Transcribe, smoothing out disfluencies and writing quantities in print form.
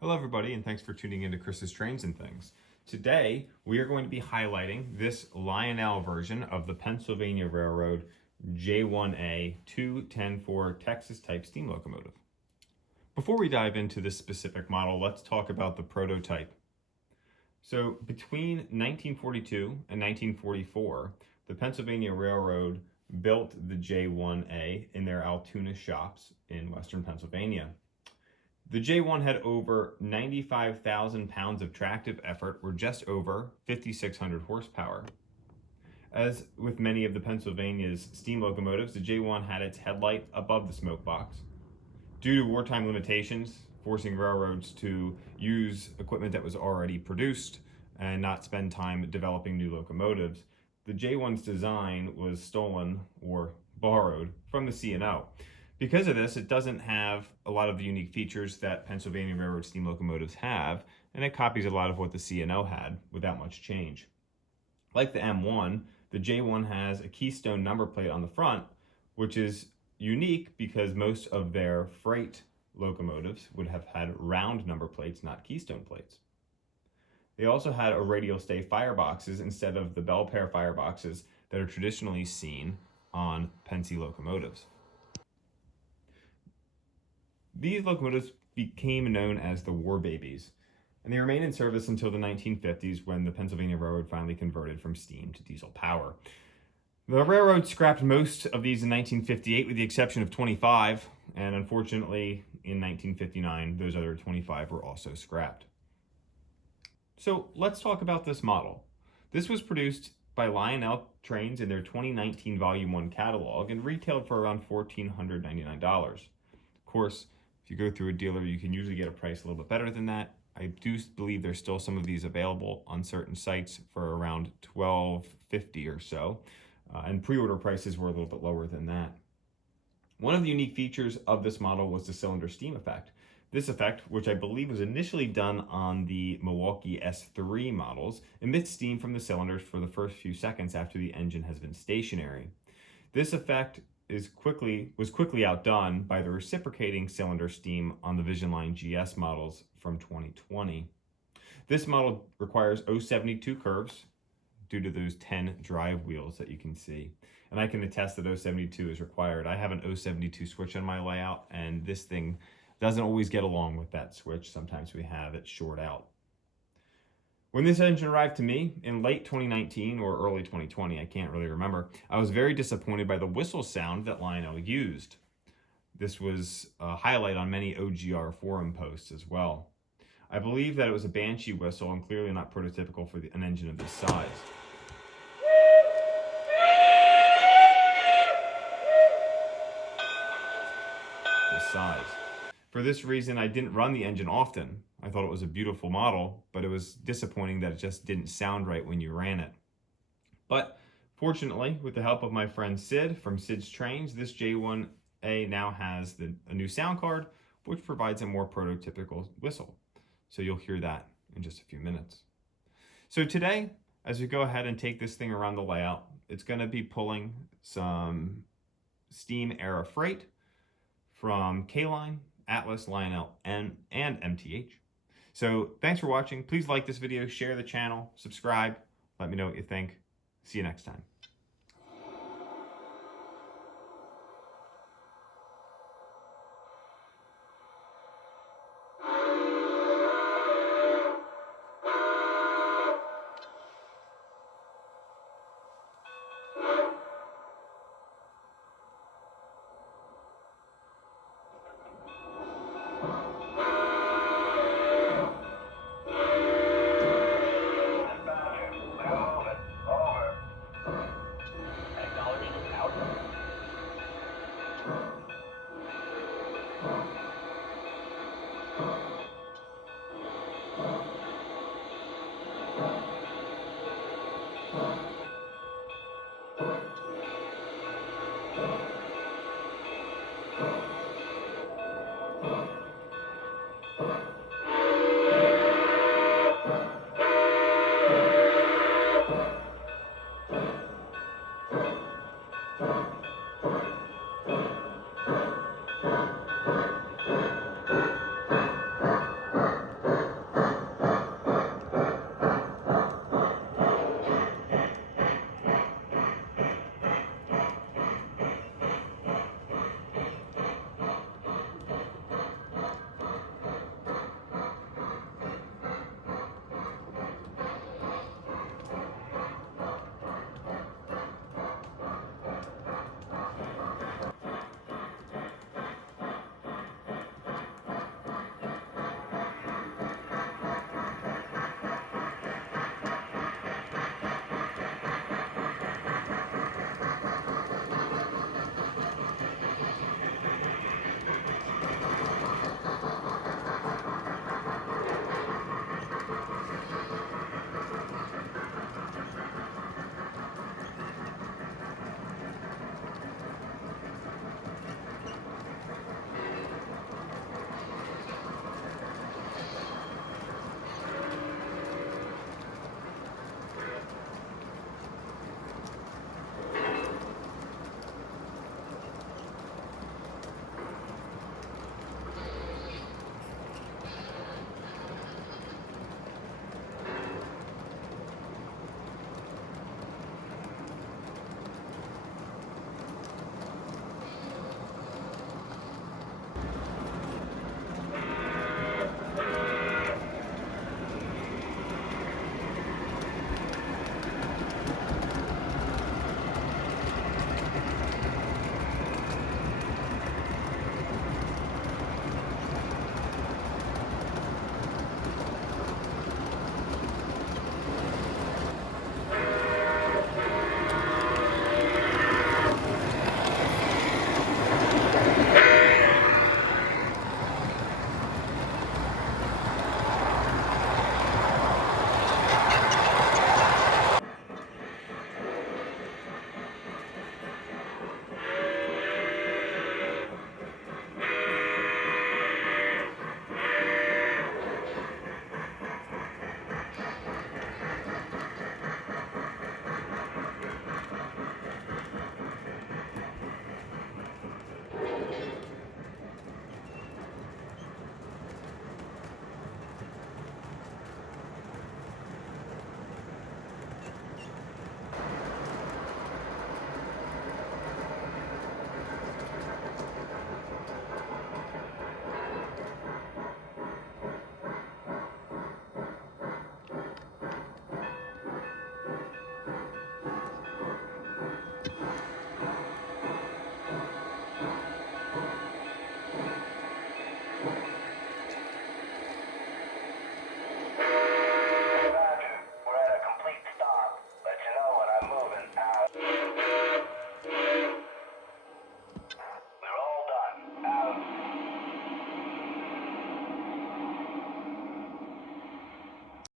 Hello everybody, and thanks for tuning into Chris's Trains and Things. Today we are going to be highlighting this Lionel version of the Pennsylvania Railroad J1a 210-4 Texas type steam locomotive. Before we dive into this specific model, let's talk about the prototype. So between 1942 and 1944, the Pennsylvania Railroad built the J1a in their Altoona shops in western Pennsylvania. The J1 had over 95,000 pounds of tractive effort, or just over 5,600 horsepower. As with many of the Pennsylvania's steam locomotives, the J1 had its headlight above the smoke box. Due to wartime limitations, forcing railroads to use equipment that was already produced and not spend time developing new locomotives, the J1's design was stolen or borrowed from the C&O. Because of this, it doesn't have a lot of the unique features that Pennsylvania Railroad steam locomotives have, and it copies a lot of what the C&O had without much change. Like the M1, the J1 has a keystone number plate on the front, which is unique because most of their freight locomotives would have had round number plates, not keystone plates. They also had a radial stay fireboxes instead of the bell pair fireboxes that are traditionally seen on Pennsy locomotives. These locomotives became known as the War Babies, and they remained in service until the 1950s when the Pennsylvania Railroad finally converted from steam to diesel power. The railroad scrapped most of these in 1958 with the exception of 25, and unfortunately in 1959 those other 25 were also scrapped. So let's talk about this model. This was produced by Lionel Trains in their 2019 Volume 1 catalog and retailed for around $1,499. Of course, if you go through a dealer, you can usually get a price a little bit better than that. I do believe there's still some of these available on certain sites for around $1,250 or so, and pre-order prices were a little bit lower than that. One of the unique features of this model was the cylinder steam effect. This effect, which I believe was initially done on the Milwaukee S3 models, emits steam from the cylinders for the first few seconds after the engine has been stationary. This effect was quickly outdone by the reciprocating cylinder steam on the Vision Line GS models from 2020. This model requires 072 curves due to those 10 drive wheels that you can see. And I can attest that 072 is required. I have an 072 switch on my layout, and this thing doesn't always get along with that switch. Sometimes we have it short out. When this engine arrived to me in late 2019 or early 2020, I can't really remember, I was very disappointed by the whistle sound that Lionel used. This was a highlight on many OGR forum posts as well. I believe that it was a Banshee whistle and clearly not prototypical for an engine of this size. For this reason, I didn't run the engine often. I thought it was a beautiful model, but it was disappointing that it just didn't sound right when you ran it. But fortunately, with the help of my friend Sid from Sid's Trains, this J1a now has a new sound card, which provides a more prototypical whistle. So you'll hear that in just a few minutes. So today, as we go ahead and take this thing around the layout, it's going to be pulling some steam era freight from K-Line, Atlas, Lionel, and MTH. So thanks for watching. Please like this video, share the channel, subscribe, let me know what you think. See you next time.